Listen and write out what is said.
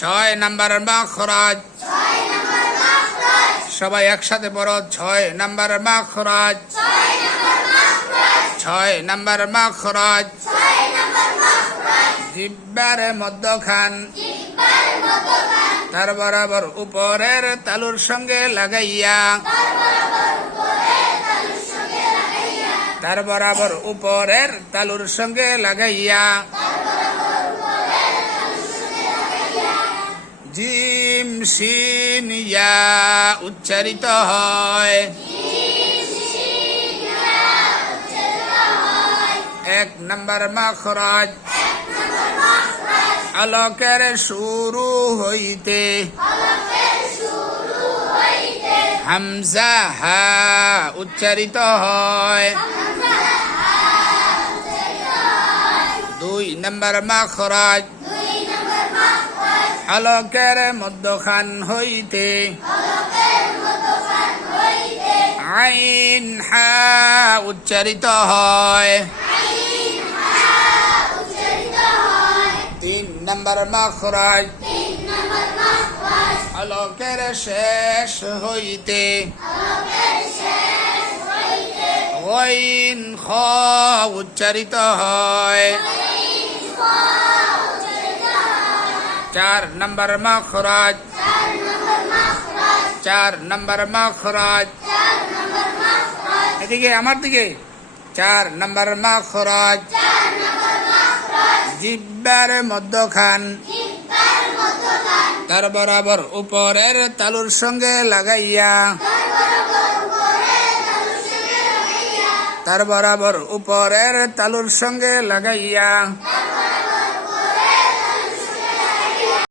ছয় নাম্বার মাখরাজ। সবাই একসাথে পড়ো, 6 নাম্বার মাখরাজ। 6 নাম্বার মাখরাজ। জিহ্বার মধ্যখান, তার বরাবর উপরের তালুর সঙ্গে লাগাইয়া, তার বরাবর উপরের তালুর সঙ্গে লাগাইয়া। জিম শিন ইয়া উচ্চারিত হয়। 1 নাম্বার মাখরাজ। আলোকের শুরু হইতে হামজা হা উচ্চারিত হয়। 2 নাম্বার মাখরাজ। আলোকের মধ্যখান হইতে আইন হা উচ্চারিত হয়। 3 নাম্বার মাখরাজ। আলোকের শেষ হইতে গইন খ উচ্চারিত হয়। 4 নাম্বার মাখরাজ। 4 নাম্বার মাখরাজ। এদিকে আমার দিকে। 4 নাম্বার মাখরাজ। জিহ্বার মধ্যখান, তার বরাবর উপরের তালুর সঙ্গে লাগাইয়া, তার বরাবর উপরের তালুর সঙ্গে লাগাইয়া।